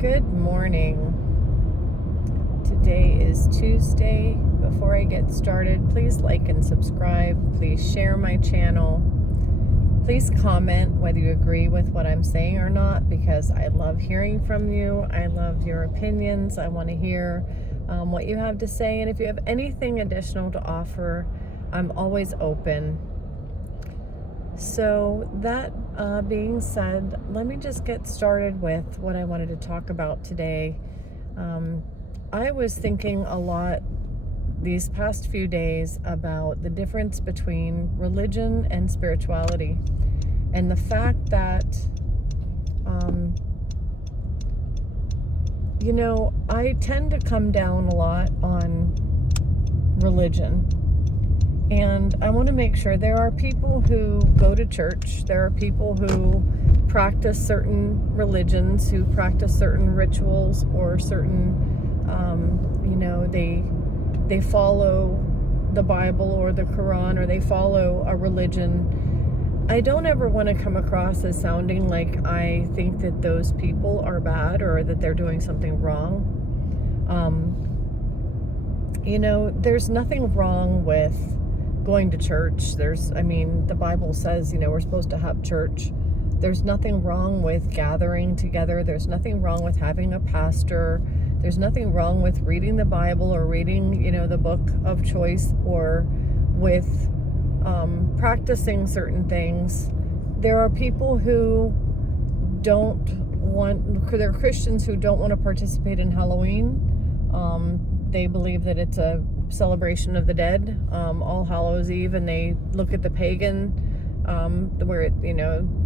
Good morning. Today is Tuesday. Before I get started, please like and subscribe. Please share my channel. Please comment whether you agree with what I'm saying or not, because I love hearing from you. I love your opinions. I want to hear what you have to say. And if you have anything additional to offer, I'm always open. So that being said, let me just get started with what I wanted to talk about today. I was thinking a lot these past few days about the difference between religion and spirituality, and the fact that, I tend to come down a lot on religion. And I want to make sure there are people who go to church, there are people who practice certain religions, who practice certain rituals or certain, they follow the Bible or the Quran, or they follow a religion. I don't ever want to come across as sounding like I think that those people are bad or that they're doing something wrong. There's nothing wrong with going to church. The Bible says, we're supposed to have church. There's nothing wrong with gathering together. There's nothing wrong with having a pastor. There's nothing wrong with reading the Bible or reading, the book of choice, or with practicing certain things. There are people who they're Christians who don't want to participate in Halloween. They believe that it's a celebration of the dead, All Hallows Eve, and they look at the pagan,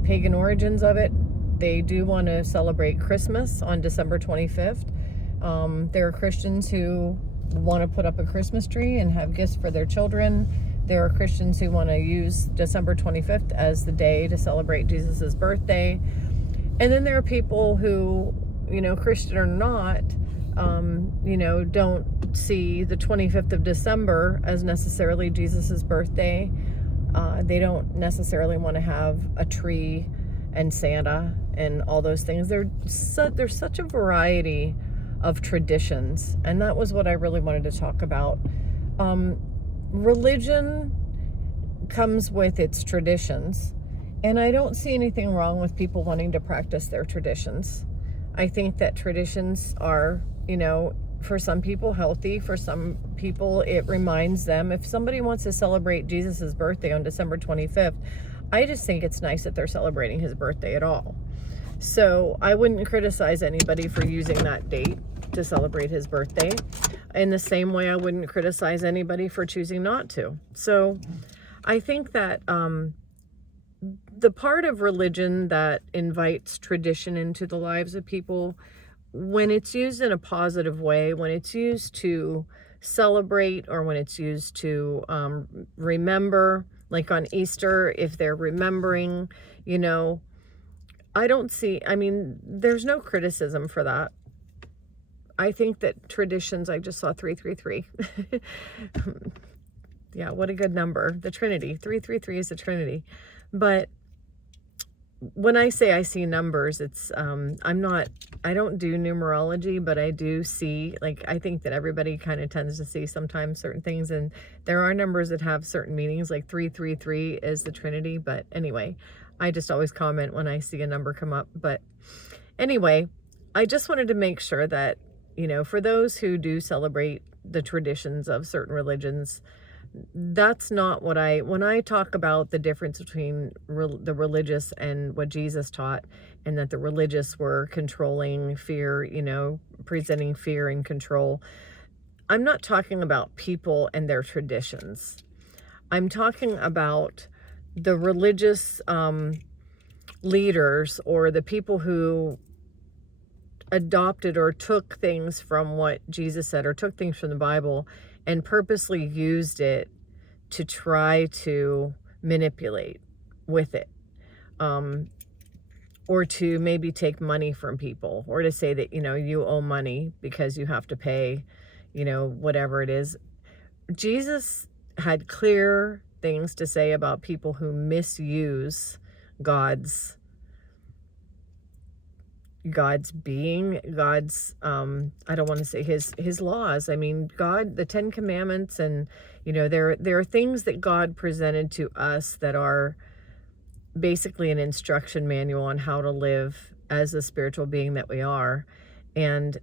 pagan origins of it. They do want to celebrate Christmas on December 25th. There are Christians who want to put up a Christmas tree and have gifts for their children. There are Christians who want to use December 25th as the day to celebrate Jesus's birthday. And then there are people who, Christian or not, don't see the 25th of December as necessarily Jesus's birthday. They don't necessarily want to have a tree and Santa and all those things. There's such a variety of traditions, and that was what I really wanted to talk about. Religion comes with its traditions, and I don't see anything wrong with people wanting to practice their traditions. I think that traditions are, for some people healthy. For some people, it reminds them. If somebody wants to celebrate Jesus's birthday on December 25th, I just think it's nice that they're celebrating his birthday at all. So I wouldn't criticize anybody for using that date to celebrate his birthday, in the same way I wouldn't criticize anybody for choosing not to. So I think that the part of religion that invites tradition into the lives of people, when it's used in a positive way, when it's used to celebrate, or when it's used to remember, like on Easter, if they're remembering, there's no criticism for that. I think that traditions, I just saw 333. Yeah, what a good number. The Trinity. 333 is the Trinity. But when I say I see numbers, it's I don't do numerology, but I do see, I think that everybody kind of tends to see sometimes certain things, and there are numbers that have certain meanings, like 333 is the Trinity. But anyway, I just always comment when I see a number come up. But anyway, I just wanted to make sure that, for those who do celebrate the traditions of certain religions, that's not when I talk about the difference between the religious and what Jesus taught, and that the religious were controlling fear, presenting fear and control. I'm not talking about people and their traditions. I'm talking about the religious leaders, or the people who adopted or took things from what Jesus said, or took things from the Bible and purposely used it to try to manipulate with it, or to maybe take money from people, or to say that, you owe money because you have to pay, whatever it is. Jesus had clear things to say about people who misuse God's God's being, God's, I don't want to say his laws. I mean, God, the 10 Commandments, and, there are things that God presented to us that are basically an instruction manual on how to live as a spiritual being that we are. And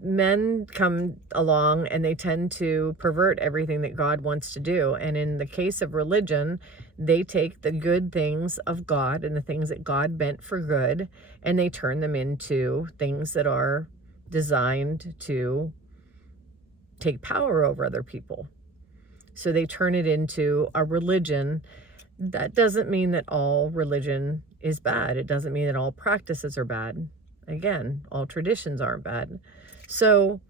men come along and they tend to pervert everything that God wants to do. And in the case of religion, they take the good things of God and the things that God meant for good, and they turn them into things that are designed to take power over other people. So they turn it into a religion. That doesn't mean that all religion is bad. It doesn't mean that all practices are bad. Again, all traditions aren't bad. So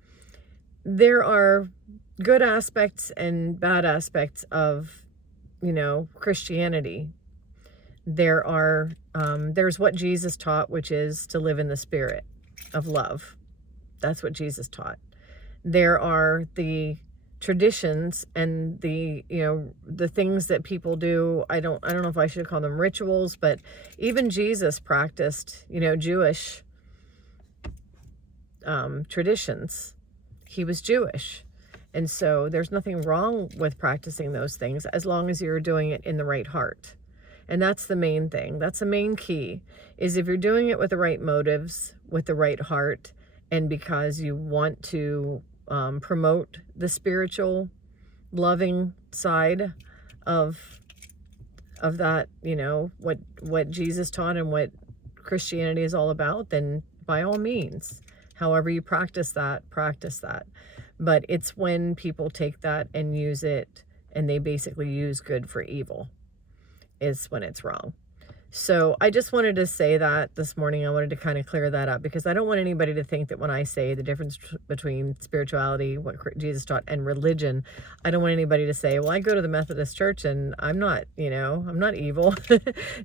there are good aspects and bad aspects of, Christianity. There's what Jesus taught, which is to live in the spirit of love. That's what Jesus taught. There are the traditions and the things that people do. I don't know if I should call them rituals, but even Jesus practiced, Jewish traditions. He was Jewish. And so there's nothing wrong with practicing those things as long as you're doing it in the right heart. And that's the main thing. That's the main key, is if you're doing it with the right motives, with the right heart, and because you want to promote the spiritual, loving side of that, what Jesus taught and what Christianity is all about, then by all means, however you practice that. But it's when people take that and use it, and they basically use good for evil, is when it's wrong. So I just wanted to say that this morning. I wanted to kind of clear that up, because I don't want anybody to think that when I say the difference between spirituality, what Jesus taught, and religion, I don't want anybody to say, well, I go to the Methodist Church and I'm not evil.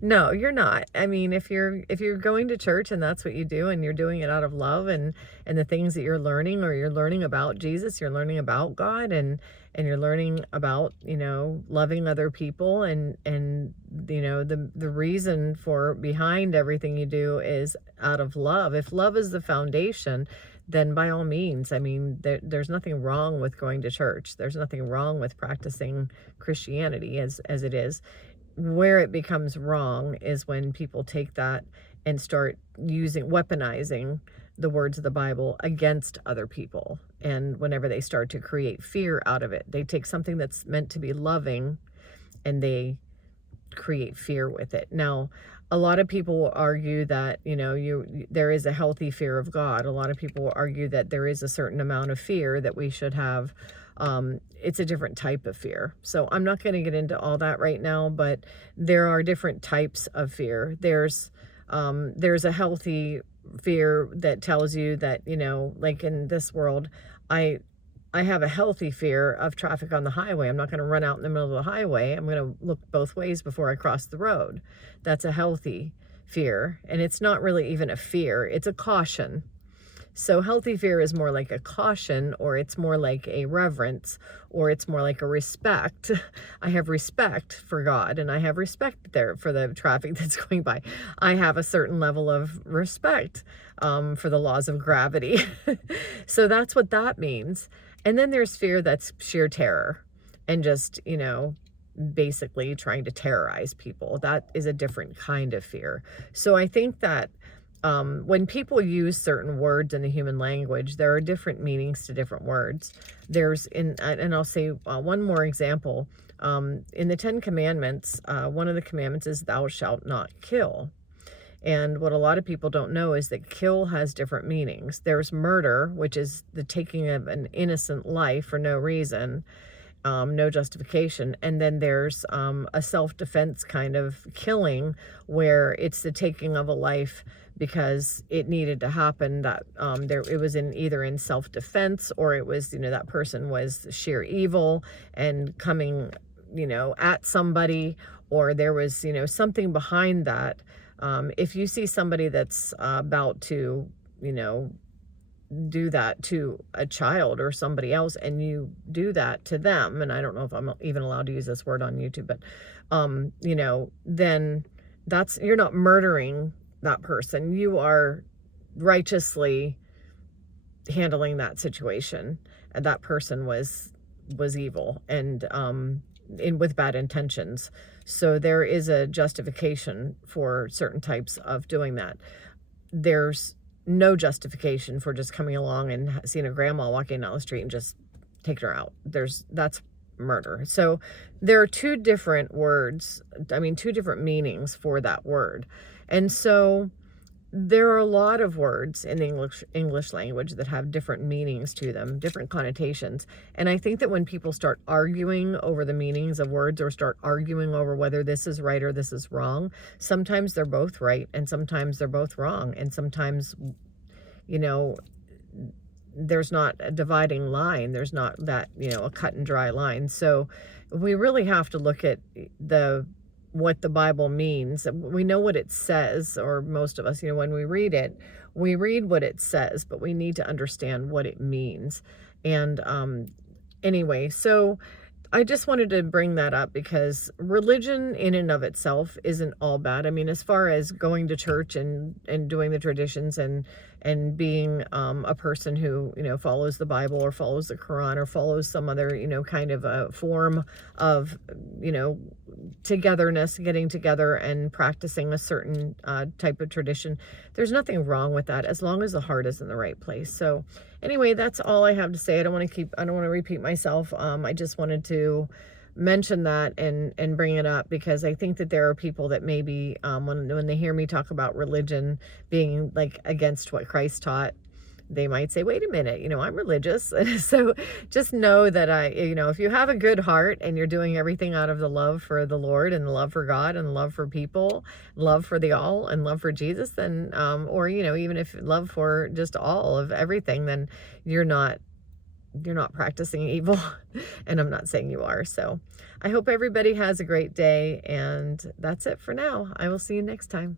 No, you're not. I mean, if you're going to church and that's what you do, and you're doing it out of love, and the things that you're learning, or you're learning about Jesus, you're learning about God, and you're learning about, loving other people, and the reason for behind everything you do is out of love. If love is the foundation, then by all means, I mean, there's nothing wrong with going to church. There's nothing wrong with practicing Christianity as it is. Where it becomes wrong is when people take that and start weaponizing the words of the Bible against other people. And whenever they start to create fear out of it, they take something that's meant to be loving and they create fear with it. Now, a lot of people will argue that, there is a healthy fear of God. A lot of people will argue that there is a certain amount of fear that we should have. It's a different type of fear. So I'm not going to get into all that right now, but there are different types of fear. There's a healthy fear that tells you that, like in this world, I have a healthy fear of traffic on the highway. I'm not going to run out in the middle of the highway. I'm going to look both ways before I cross the road. That's a healthy fear. And it's not really even a fear. It's a caution. So healthy fear is more like a caution, or it's more like a reverence, or it's more like a respect. I have respect for God, and I have respect there for the traffic that's going by. I have a certain level of respect for the laws of gravity. So that's what that means. And then there's fear that's sheer terror and just, basically trying to terrorize people. That is a different kind of fear. So I think that when people use certain words in the human language, there are different meanings to different words. And I'll say one more example. In the 10 Commandments, one of the commandments is thou shalt not kill. And what a lot of people don't know is that kill has different meanings. There's murder, which is the taking of an innocent life for no reason, no justification. And then there's a self-defense kind of killing, where it's the taking of a life because it needed to happen, that it was either in self-defense, or it was, that person was sheer evil and coming, at somebody, or there was, something behind that. If you see somebody that's about to, do that to a child or somebody else, and you do that to them, and I don't know if I'm even allowed to use this word on YouTube, but, then you're not murdering that person. You are righteously handling that situation, and that person was evil and with bad intentions. So there is a justification for certain types of doing that. There's no justification for just coming along and seeing a grandma walking down the street and just taking her out. That's murder. So there are two different words, two different meanings for that word. And so there are a lot of words in the English language that have different meanings to them, different connotations. And I think that when people start arguing over the meanings of words, or start arguing over whether this is right or this is wrong, sometimes they're both right and sometimes they're both wrong. And sometimes, there's not a dividing line. There's not that, a cut and dry line. So we really have to look at what the Bible means. We know what it says, or most of us, when we read it, we read what it says, but we need to understand what it means. And anyway, so I just wanted to bring that up because religion in and of itself isn't all bad. As far as going to church and doing the traditions and being a person who, follows the Bible or follows the Quran or follows some other, kind of a form of, togetherness, getting together and practicing a certain type of tradition. There's nothing wrong with that as long as the heart is in the right place. So anyway, that's all I have to say. I don't want to repeat myself. I just wanted to mention that and bring it up because I think that there are people that maybe when they hear me talk about religion being like against what Christ taught, they might say, wait a minute, I'm religious. So just know that if you have a good heart and you're doing everything out of the love for the Lord and the love for God and love for people, love for the all and love for Jesus, then, or, even if love for just all of everything, then you're not practicing evil. And I'm not saying you are. So I hope everybody has a great day. And that's it for now. I will see you next time.